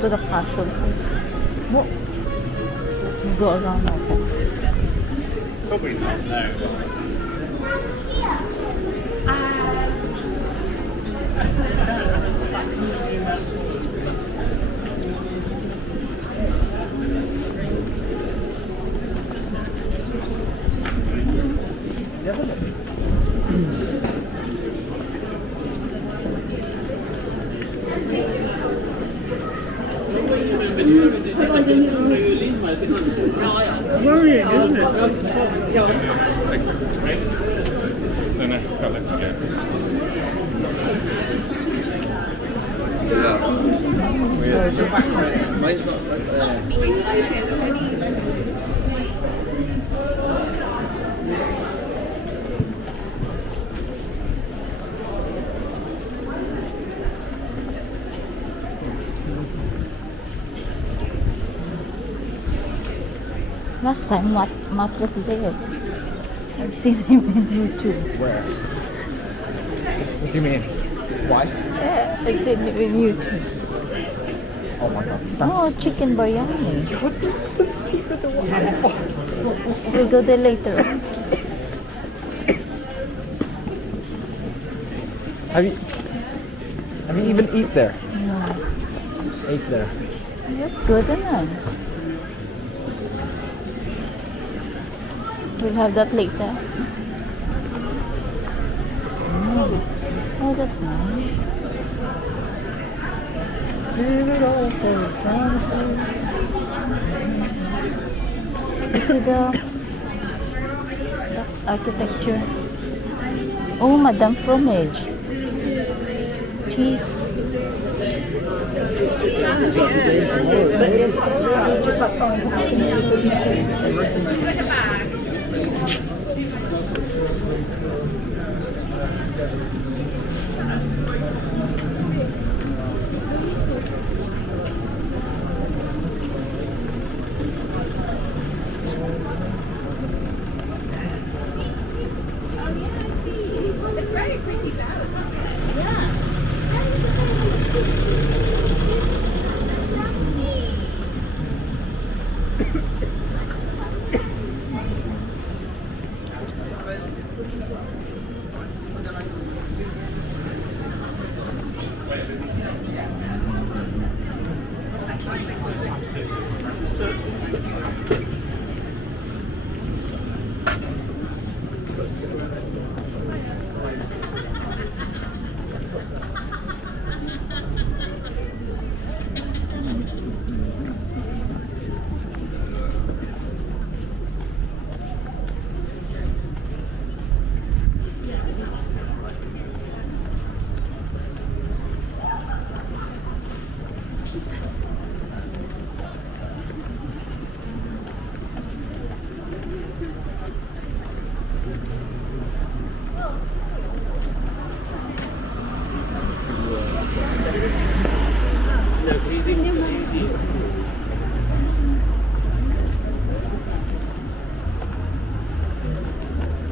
to the castle first. What? Go around ako. Probably not, no. Last time Matt was there. I've seen him on YouTube. Where? What do you mean? Why? Yeah, I've seen him on YouTube. Oh my god. Oh, chicken biryani. That's cheaper than what? We'll go there later. Have you even eat there? No. Ate there. That's good, isn't it? We'll have that later. Oh, that's nice. You see the architecture? Oh, Madame Fromage. Cheese.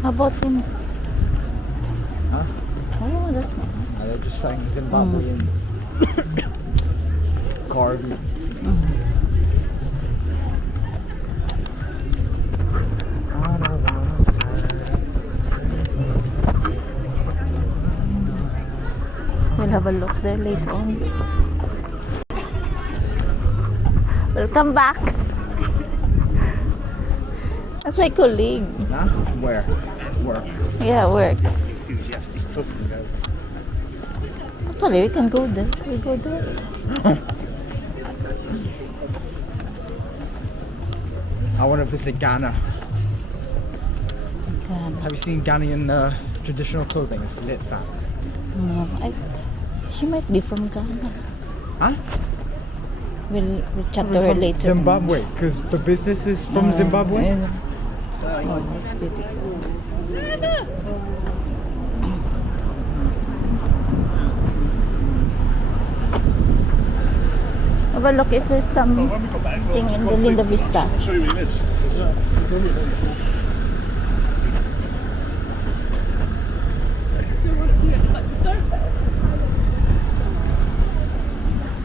How about him? Huh? Oh, that's nice. They're just saying Zimbabwean carving. We'll have a look there later on. Welcome back. That's my colleague. Huh? Where? Work. Yeah, work. Enthusiastic cooking. Actually, we can go there. We go there. I want to visit Ghana. Ghana. Have you seen Ghanaian traditional clothing? It's lit, fam. No, she might be from Ghana. Huh? We'll chat to her later. Zimbabwe, because the business is from Zimbabwe. Oh, that's beautiful. Have a look if there's something in the Linda Vista. I'll show you where it is.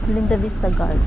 Linda Vista Garden.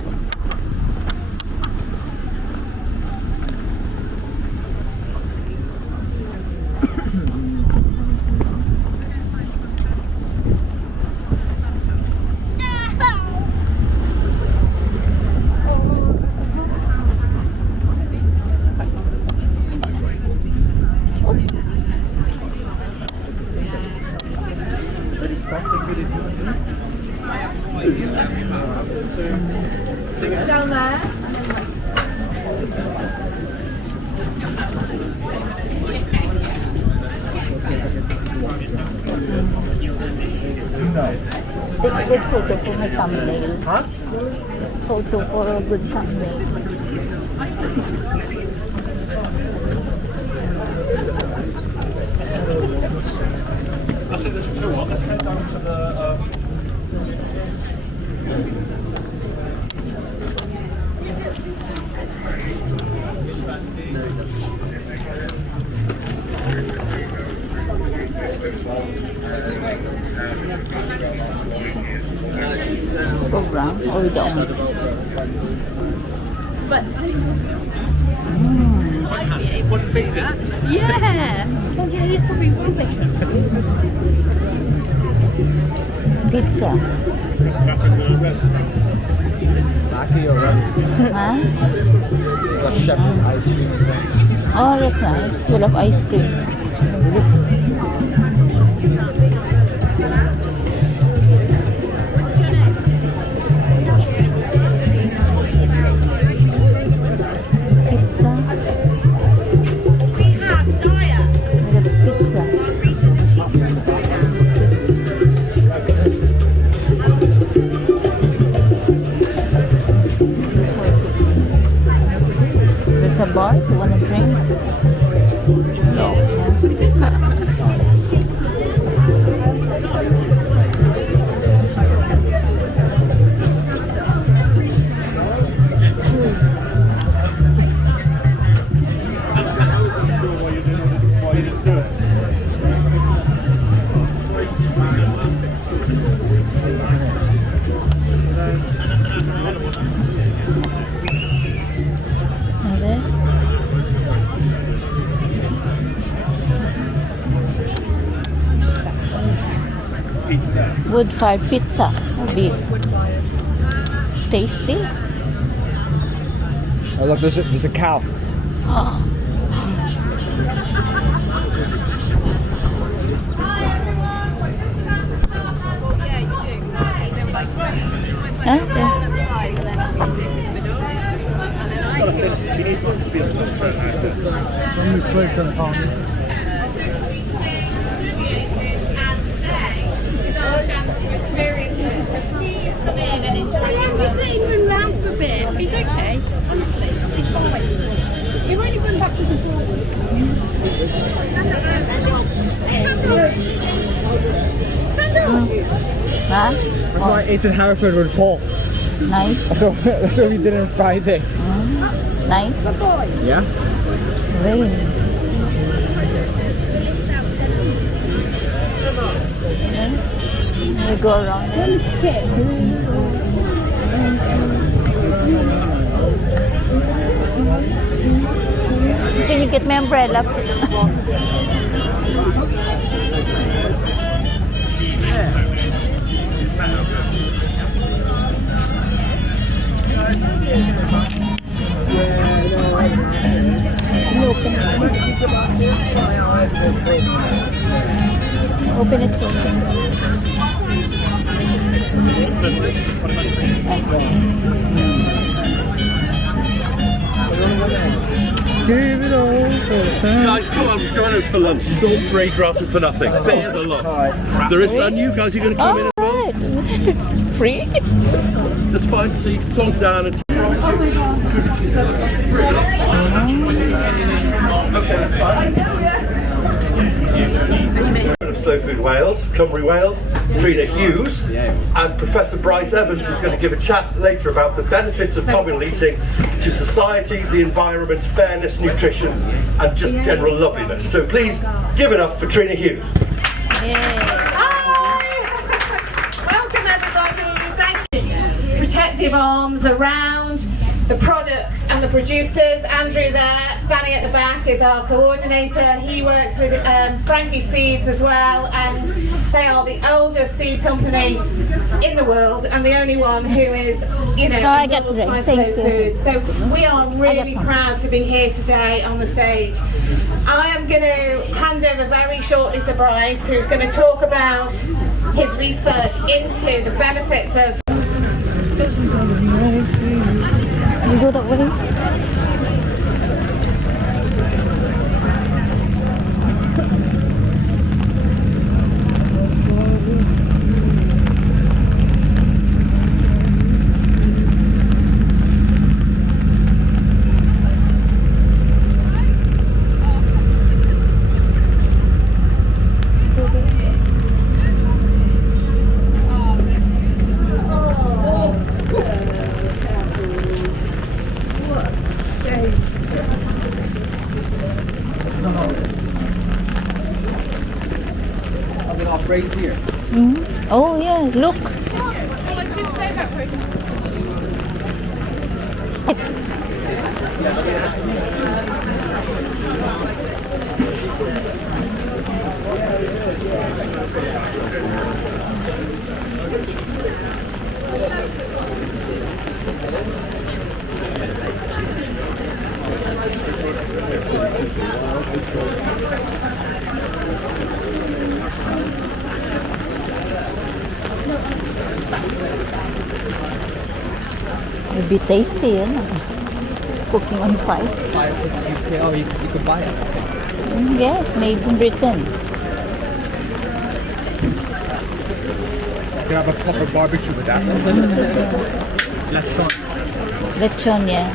Take a good photo for my thumbnail. Huh? Photo for a good thumbnail. I said there's two on. Let's head down to the. Program or with the own? But one finger? Yeah. Oh yeah, he's probably rubbish. Pizza. Lucky or Huh? got chef ice cream as well. Oh, that's nice. Full of ice cream. Pizza. We have Saya. We have pizza. There's a bar. You want to drink? No. Why you didn't do it? And there. Pizza there. Wood fire pizza. Would be tasty. Oh look, there's a cow. Oh. Yeah, you do. They were like, almost like Huh? a Yeah. size and then big in the middle. And then I You need one to be able to He's letting him round for a bit. He's okay, honestly. He's fine. You've only gone backwards and forwards. Huh? That's why I ate in Hereford with Paul. Nice. That's what we did on Friday. Nice. Yeah? Rain. We go around there. Can you get my umbrella? Open it for Give it all. Guys, come on, join us for lunch. It's all free, gratis for nothing. Bear the lot. There is, and you guys are going to come in as well. Alright. Free? Just find seats, plonk down and of Slow Food Wales, Cymru Wales, Trina Hughes, and Professor Bryce Evans, who's going to give a chat later about the benefits of communal eating to society, the environment, fairness, nutrition, and just general loveliness. So please give it up for Trina Hughes. Yay. Hi! Welcome everybody. Thank you. Protect arms around the products and the producers. Andrew there, standing at the back, is our coordinator. He works with Frankie Seeds as well, and they are the oldest seed company in the world and the only one who is, you know, So I get endorsed by thank Slow you. Food. So we are really some. proud to be here today on the stage. I am going to hand over very shortly to Bryce, who's going to talk about his research into the benefits of You go that way? Oh yeah, look. Well, I did say that way. It'd be tasty, you know. Cooking on fire. Oh, you could buy it. Yes, made in Britain. You have a proper barbecue with that. Lechon. Lechon, yeah.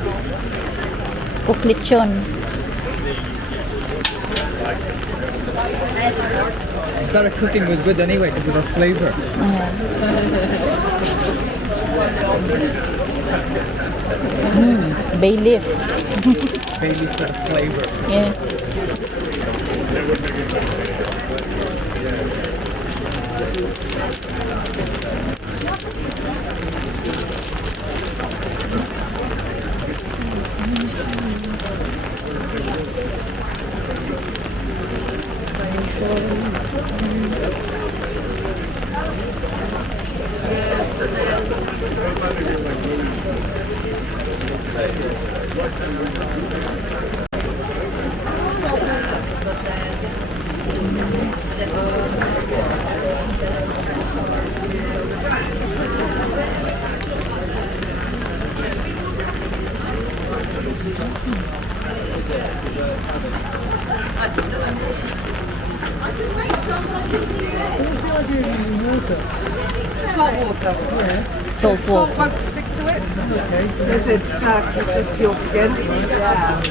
Cook lechon. Better cooking with good anyway because of the flavor. Bay leaf. Baby for the flavor. Yeah. Salt water. Salt Salt water. won't stick to it because it's just pure skin. Yeah. So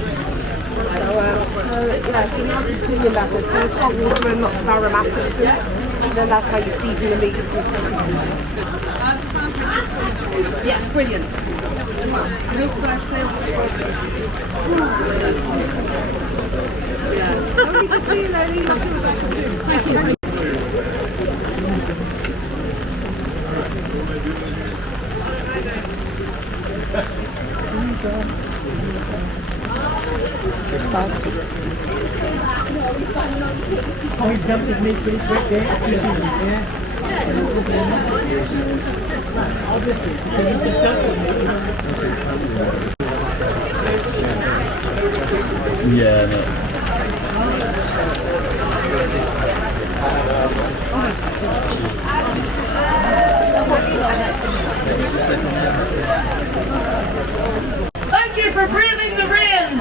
you have the cleaning method. So salt water and lots of aromatics in it. And then that's how you season the meat. Yeah, brilliant. Yeah. Lovely to see you, Lily. Lovely to see you too. Thank you. Oh, he dumped his meat pretty quick there. Yeah. Obviously, because he just dumped his meat. Yeah, no. Thank you for braving the rain!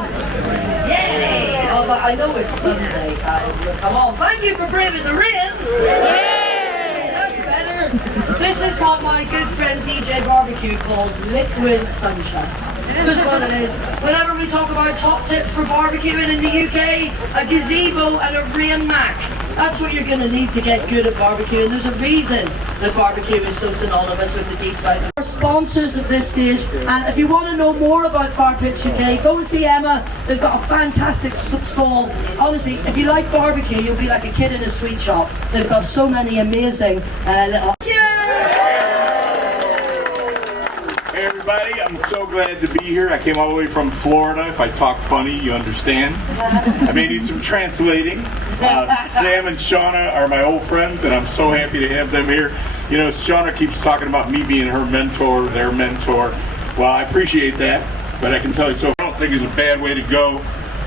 Yay! Oh, but I know it's Sunday, guys, but come on. Thank you for braving the rain! Yay! That's better. This is what my good friend DJ Barbecue calls liquid sunshine. This is what it is. Whenever we talk about top tips for barbecuing in the UK, a gazebo and a rain mac. That's what you're going to need to get good at barbecue, and there's a reason that barbecue is so synonymous with the deep south. Our sponsors at this stage, and if you want to know more about Fire Pits UK, go and see Emma. They've got a fantastic stall. Honestly, if you like barbecue, you'll be like a kid in a sweet shop. They've got so many amazing little... Hey everybody. I'm so glad to be here. I came all the way from Florida. If I talk funny, you understand. I may need some translating. Sam and Shauna are my old friends, and I'm so happy to have them here. You know, Shauna keeps talking about me being her mentor, their mentor. Well, I appreciate that, but I can tell you, so I don't think it's a bad way to go.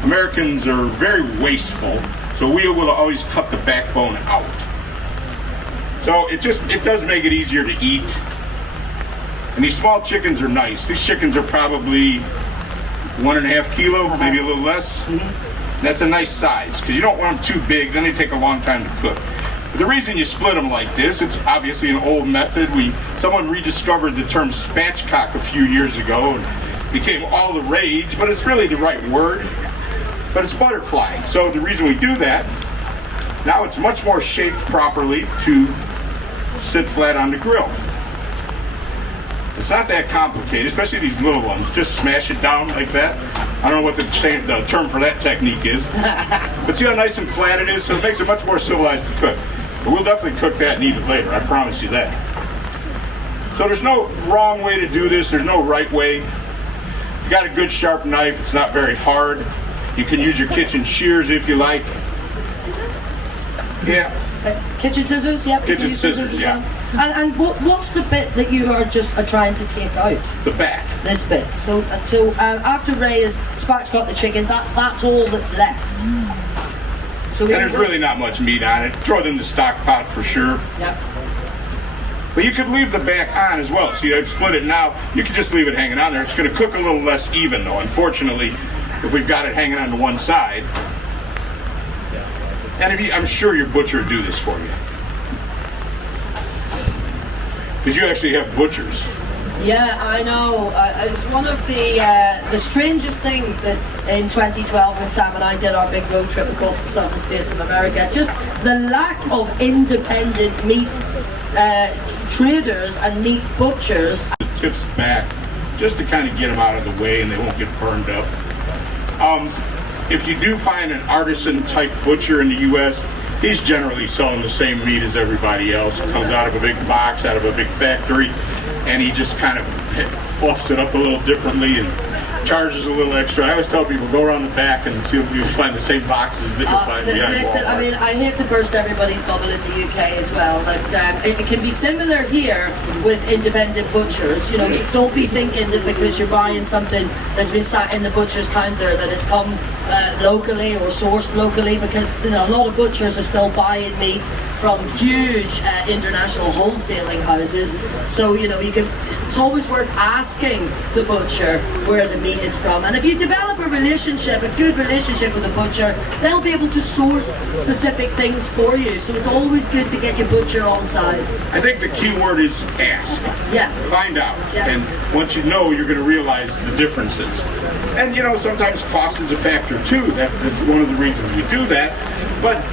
Americans are very wasteful, so we will always cut the backbone out. So it does make it easier to eat. And these small chickens are nice. These chickens are probably 1.5 kilo, maybe a little less. That's a nice size, because you don't want them too big, then they take a long time to cook. But the reason you split them like this, it's obviously an old method. Someone rediscovered the term spatchcock a few years ago and became all the rage, but it's really the right word. But it's butterfly. So the reason we do that, now it's much more shaped properly to sit flat on the grill. It's not that complicated, especially these little ones. Just smash it down like that. I don't know what the term for that technique is. But see how nice and flat it is? So it makes it much more civilized to cook. But we'll definitely cook that and eat it later, I promise you that. So there's no wrong way to do this. There's no right way. You got a good sharp knife. It's not very hard. You can use your kitchen shears if you like. Yeah. Kitchen scissors, yep. Kitchen scissors, yeah. And what's the bit that you are trying to take out? The back. This bit. So after Ray has spatchcocked the chicken, that's all that's left. So and there's really not much meat on it. Throw it in the stock pot for sure. Yep. But you could leave the back on as well. See, I've split it now. You can just leave it hanging on there. It's going to cook a little less even though, unfortunately, if we've got it hanging on to one side. And I'm sure your butcher would do this for you. Because you actually have butchers. Yeah, I know. It's one of the strangest things that in 2012 when Sam and I did our big road trip across the southern states of America, just the lack of independent meat traders and meat butchers. The tips back just to kind of get them out of the way and they won't get burned up. If you do find an artisan type butcher in the U.S., he's generally selling the same meat as everybody else. It comes out of a big box, out of a big factory, and he just kind of fluffs it up a little differently and charges a little extra. I always tell people, go around the back and see if you'll find the same boxes that you'll find behind Listen, Walmart. I mean, I hate to burst everybody's bubble in the UK as well, but it can be similar here with independent butchers. You know, don't be thinking that because you're buying something that's been sat in the butcher's counter that it's come locally or sourced locally, because you know a lot of butchers are still buying meat from huge international wholesaling houses. So you know it's always worth asking the butcher where the meat is from. And if you develop a good relationship with a butcher, they'll be able to source specific things for you. So it's always good to get your butcher on side. I think the key word is ask. Yeah. Find out. Yeah. And once you know, you're going to realize the differences. And you know, sometimes cost is a factor too. That's one of the reasons we do that. But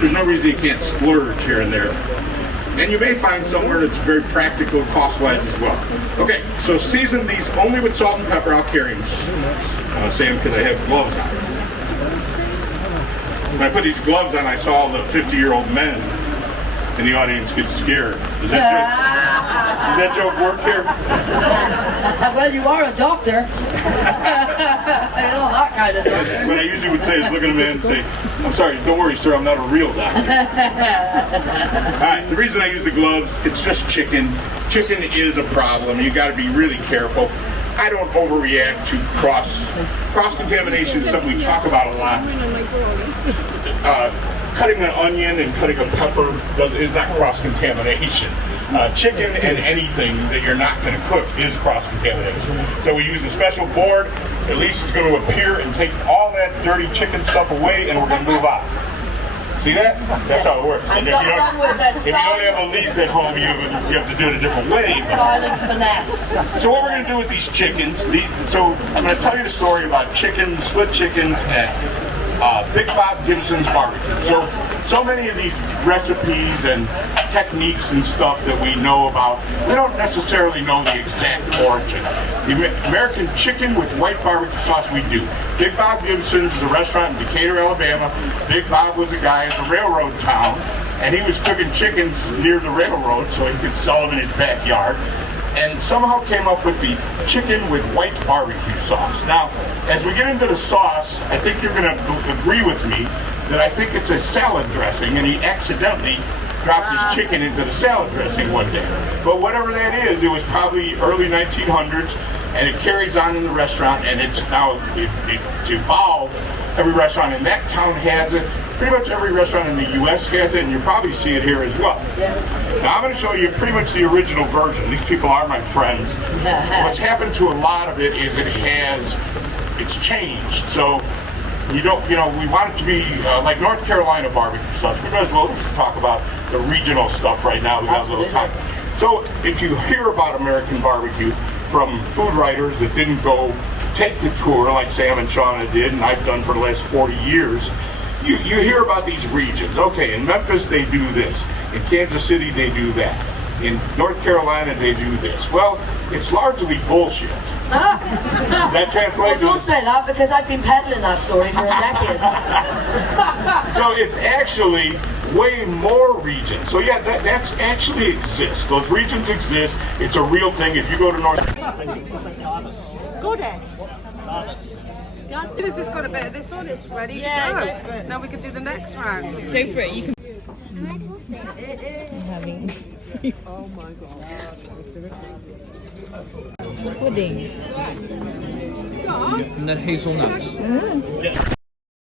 there's no reason you can't splurge here and there. And you may find somewhere that's very practical cost-wise as well. Okay, so season these only with salt and pepper. I'll carry them, Sam, because I have gloves on. When I put these gloves on, I saw all the 50-year-old men in the audience get scared. Does that joke work here? Well, you are a doctor. You know, that kind of doctor. What I usually would say is look at a man and say, I'm sorry, don't worry, sir, I'm not a real doctor. All right, the reason I use the gloves, it's just chicken. Chicken is a problem. You got to be really careful. I don't overreact to cross-contamination is something we talk about a lot. Cutting an onion and cutting a pepper is not cross-contamination. Chicken and anything that you're not going to cook is cross-contamination. So we use a special board. At least it's going to appear and take all that dirty chicken stuff away, and we're going to move on. See that? That's how it works. I'm done with that. If you don't have a lease at home, you have to do it a different way. Styling finesse. So what we're going to do with these chickens, so I'm going to tell you the story about split chickens at Big Bob Gibson's barbecue. So many of these recipes and techniques and stuff that we know about, we don't necessarily know the exact origin. The American chicken with white barbecue sauce we do. Big Bob Gibson's is a restaurant in Decatur, Alabama. Big Bob was a guy in the railroad town, and he was cooking chickens near the railroad so he could sell them in his backyard. and somehow came up with the chicken with white barbecue sauce. Now, as we get into the sauce, I think you're going to agree with me that I think it's a salad dressing, and he accidentally dropped his chicken into the salad dressing one day. But whatever that is, it was probably early 1900s, and it carries on in the restaurant, and it's now it's evolved. Every restaurant in that town has it. Pretty much every restaurant in the U.S. has it, and you probably see it here as well. Now I'm going to show you pretty much the original version. These people are my friends. What's happened to a lot of it is it's changed. So we want it to be like North Carolina barbecue sauce. We might as well talk about the regional stuff right now. We got a little time. So if you hear about American barbecue from food writers that didn't go take the tour like Sam and Shauna did, and I've done for the last 40 years, you hear about these regions. Okay, in Memphis they do this. In Kansas City they do that. In North Carolina they do this. Well, it's largely bullshit. That translates. Well, don't say that, because I've been peddling that story for a decade. So it's actually way more regions. So yeah, that's actually exists. Those regions exist. It's a real thing. If you go to North. Goddess. It's just got a bit of this on, it's ready to go. Now we can do the next round. Go for it. You can. Oh my god. Pudding. Scott? And then hazelnuts.